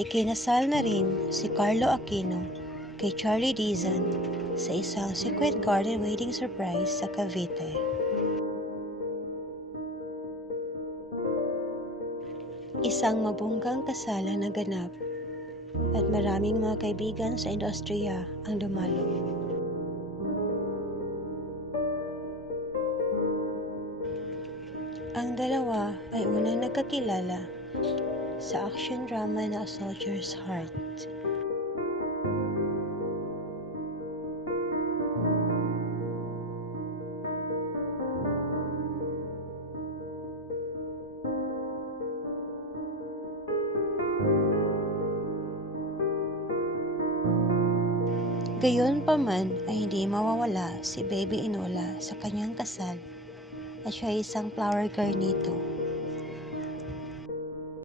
Ikinasal na rin si Carlo Aquino kay Charlie Dizon sa isang secret garden wedding surprise sa Cavite. Isang mabunggang kasalan na ganap at maraming mga kaibigan sa industriya ang dumalo. Ang dalawa ay unang nagkakilala sa action drama na A Soldier's Heart. Gayunpaman ay hindi mawawala si Baby Enola sa kanyang kasal at siya ay isang flower girl nito.